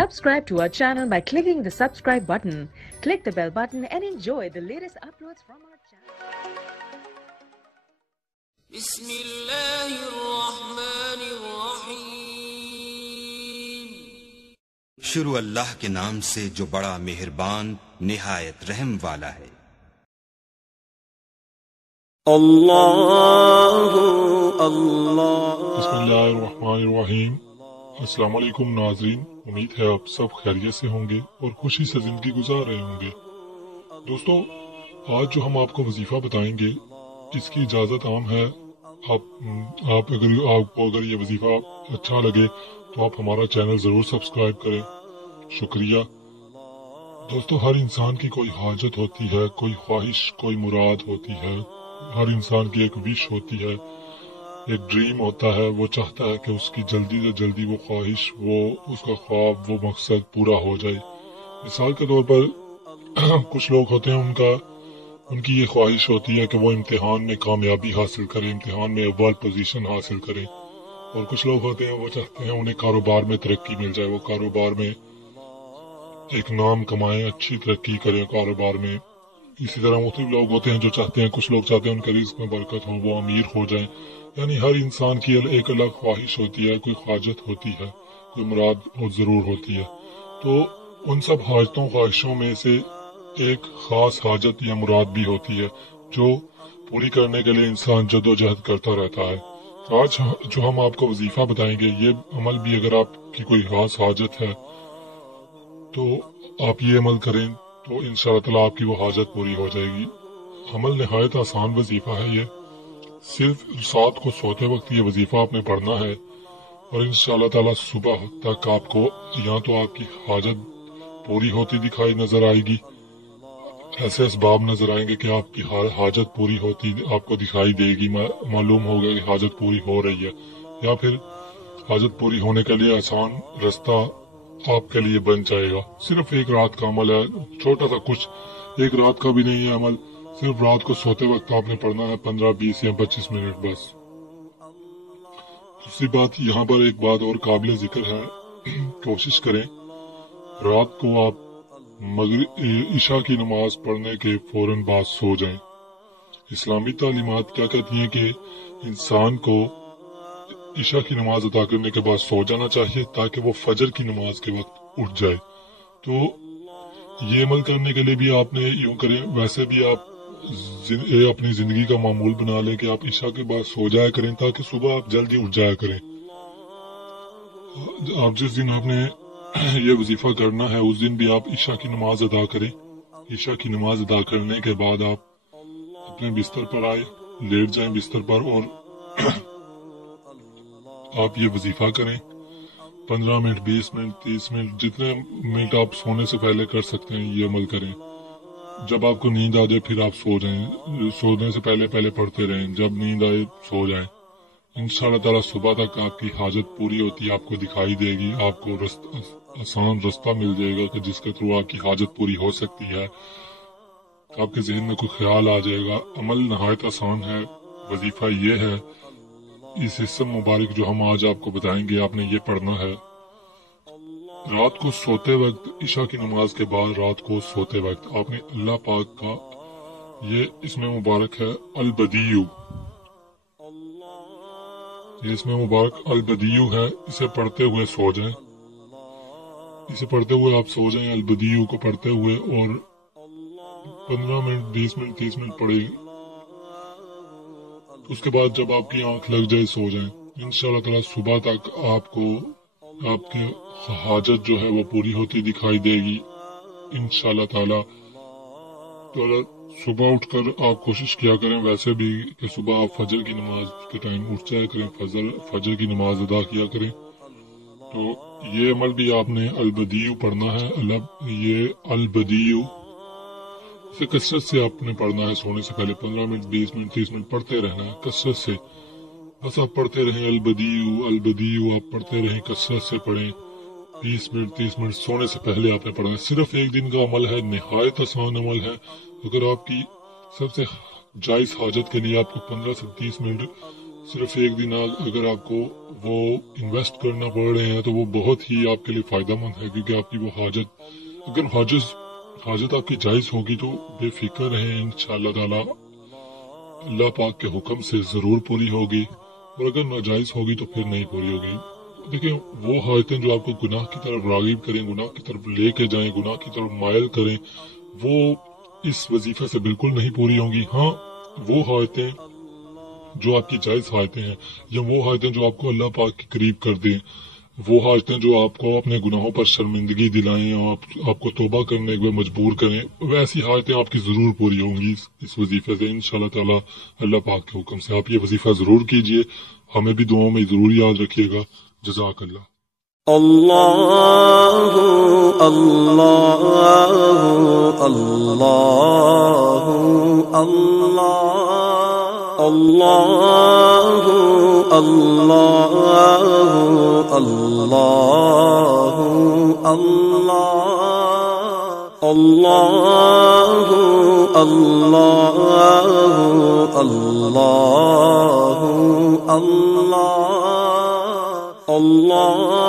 Subscribe to our channel by clicking the subscribe button. Click the bell button and enjoy the latest uploads from our channel. بسم اللہ الرحمن الرحیم. شروع اللہ کے نام سے جو بڑا مہربان نہایت رحم والا ہے. اللہ اللہ. بسم اللہ الرحمن الرحیم. السلام علیکم ناظرین، امید ہے آپ سب خیریت سے ہوں گے اور خوشی سے زندگی گزار رہے ہوں گے. دوستو، آج جو ہم آپ کو وظیفہ بتائیں گے اس کی اجازت عام ہے. آپ کو اگر یہ وظیفہ اچھا لگے تو آپ ہمارا چینل ضرور سبسکرائب کریں. شکریہ. دوستو، ہر انسان کی کوئی حاجت ہوتی ہے، کوئی خواہش، کوئی مراد ہوتی ہے. ہر انسان کی ایک وش ہوتی ہے، ایک ڈریم ہوتا ہے. وہ چاہتا ہے کہ اس کی جلدی سے جلدی وہ خواہش، وہ اس کا خواب، وہ مقصد پورا ہو جائے. مثال کے طور پر کچھ لوگ ہوتے ہیں، ان کی یہ خواہش ہوتی ہے کہ وہ امتحان میں کامیابی حاصل کریں، امتحان میں اول پوزیشن حاصل کریں. اور کچھ لوگ ہوتے ہیں وہ چاہتے ہیں انہیں کاروبار میں ترقی مل جائے، وہ کاروبار میں ایک نام کمائیں، اچھی ترقی کریں کاروبار میں. اسی طرح مختلف لوگ ہوتے ہیں جو چاہتے ہیں، کچھ لوگ چاہتے ہیں ان کے رزق میں برکت ہو، وہ امیر ہو جائیں. یعنی ہر انسان کی ایک الگ خواہش ہوتی ہے، کوئی حاجت ہوتی ہے، کوئی مراد ضرور ہوتی ہے. تو ان سب حاجتوں خواہشوں میں سے ایک خاص حاجت یا مراد بھی ہوتی ہے جو پوری کرنے کے لیے انسان جدوجہد کرتا رہتا ہے. آج جو ہم آپ کو وظیفہ بتائیں گے، یہ عمل بھی اگر آپ کی کوئی خاص حاجت ہے تو آپ یہ عمل کریں تو انشاءاللہ تعالی آپ کی وہ حاجت پوری ہو جائے گی. عمل نہایت آسان وظیفہ ہے. یہ صرف رات کو سوتے وقت یہ وظیفہ آپ نے پڑھنا ہے اور انشاءاللہ تعالی صبح تک آپ کو یا تو آپ کی حاجت پوری ہوتی دکھائی نظر آئے گی، ایسے اسباب نظر آئیں گے کہ آپ کی حاجت پوری ہوتی آپ کو دکھائی دے گی، معلوم ہوگا کہ حاجت پوری ہو رہی ہے. یا پھر حاجت پوری ہونے کے لیے آسان رستہ آپ کے لیے بن جائے گا. صرف ایک رات کا عمل ہے، چھوٹا سا کچھ، ایک رات کا بھی نہیں ہے عمل. صرف رات کو سوتے وقت آپ نے پڑھنا ہے 15، 20 یا 25 منٹ بس. دوسری بات، یہاں پر ایک بات اور قابل ذکر ہے. کوشش کریں رات کو آپ عشاء کی نماز پڑھنے کے فوراً بعد سو جائیں. اسلامی تعلیمات کیا کہتی ہیں کہ انسان کو عشاء کی نماز ادا کرنے کے بعد سو جانا چاہیے تاکہ وہ فجر کی نماز کے وقت اٹھ جائے. تو یہ عمل کرنے کے لیے بھی آپ نے یوں کریں. ویسے بھی آپ اپنی زندگی کا معمول بنا لیں کہ آپ عشاء کے بعد سو جایا کریں تاکہ صبح آپ جلدی اٹھ جایا کریں. آپ جس دن آپ نے یہ وظیفہ کرنا ہے اس دن بھی آپ عشاء کی نماز ادا کریں. عشاء کی نماز ادا کرنے کے بعد آپ اپنے بستر پر آئے، لیٹ جائیں بستر پر اور آپ یہ وظیفہ کریں. 15 منٹ، 20 منٹ، 30 منٹ، جتنے منٹ آپ سونے سے پہلے کر سکتے ہیں یہ عمل کریں. جب آپ کو نیند آ جائے پھر آپ سو جائیں. سونے سے پہلے پڑھتے رہیں، جب نیند آئے سو جائیں. انشاءاللہ تعالی صبح تک آپ کی حاجت پوری ہوتی آپ کو دکھائی دے گی. آپ کو آسان رستہ مل جائے گا کہ جس کے تھرو آپ کی حاجت پوری ہو سکتی ہے. آپ کے ذہن میں کوئی خیال آ جائے گا. عمل نہایت آسان ہے. وظیفہ یہ ہے، اس اسم مبارک جو ہم آج آپ کو بتائیں گے آپ نے یہ پڑھنا ہے رات کو سوتے وقت. عشاء کی نماز کے بعد رات کو سوتے وقت آپ نے اللہ پاک کا یہ اسم مبارک ہے البدیع. یہ اسم مبارک البدیع ہے. اسے پڑھتے ہوئے سو جائیں. اسے پڑھتے ہوئے آپ سو جائیں البدیع کو پڑھتے ہوئے، اور 15 منٹ، 20 منٹ، 30 منٹ پڑھیں. اس کے بعد جب آپ کی آنکھ لگ جائے سو جائیں. انشاءاللہ تعالی صبح تک آپ کو آپ کی حاجت جو ہے وہ پوری ہوتی دکھائی دے گی انشاءاللہ تعالی. صبح اٹھ کر آپ کوشش کیا کریں ویسے بھی کہ صبح آپ فجر کی نماز کے ٹائم اٹھ جایا کریں، فجر کی نماز ادا کیا کریں. تو یہ عمل بھی آپ نے البدیع پڑھنا ہے. یہ البدیع اسے کثرت سے آپ نے پڑھنا ہے. سونے سے پہلے 15 منٹ، 20 منٹ، 30 منٹ پڑھتے رہنا ہے کثرت سے. بس آپ پڑھتے رہیں البدیع البدیع، آپ پڑھتے رہیں، کثرت سے پڑھیں. 20 منٹ، 30 منٹ سونے سے پہلے آپ نے پڑھنا ہے. صرف ایک دن کا عمل ہے، نہایت آسان عمل ہے. اگر آپ کی سب سے جائز حاجت کے لیے آپ کو 15 سے 30 منٹ صرف ایک دن اگر آپ کو وہ انویسٹ کرنا پڑ رہے ہیں تو وہ بہت ہی آپ کے لیے فائدہ مند ہے، کیونکہ آپ کی وہ حاجت، اگر حاجت آپ کی جائز ہوگی تو بے فکر رہیں، انشاءاللہ تعالی اللہ پاک کے حکم سے ضرور پوری ہوگی، اور اگر ناجائز ہوگی تو پھر نہیں پوری ہوگی۔ دیکھیں وہ حاجتیں جو آپ کو گناہ کی طرف راغب کریں، گناہ کی طرف لے کے جائیں، گناہ کی طرف مائل کریں، وہ اس وظیفے سے بالکل نہیں پوری ہوں گی۔ ہاں وہ حاجتیں جو آپ کی جائز حاجتیں ہیں، یا وہ حاجتیں جو آپ کو اللہ پاک کے قریب کر دیں، وہ حاجتیں جو آپ کو اپنے گناہوں پر شرمندگی دلائیں اور آپ کو توبہ کرنے کے مجبور کریں، ویسی حاجتیں آپ کی ضرور پوری ہوں گی اس وظیفے سے انشاءاللہ تعالی اللہ پاک کے حکم سے۔ آپ یہ وظیفہ ضرور کیجئے، ہمیں بھی دعاؤں میں ضرور یاد رکھیے گا۔ جزاک اللہ۔ اللہ اللہ اللہ اللہ اللہ اللہ اللہ اللہ اللہ اللہ اللہ اللہ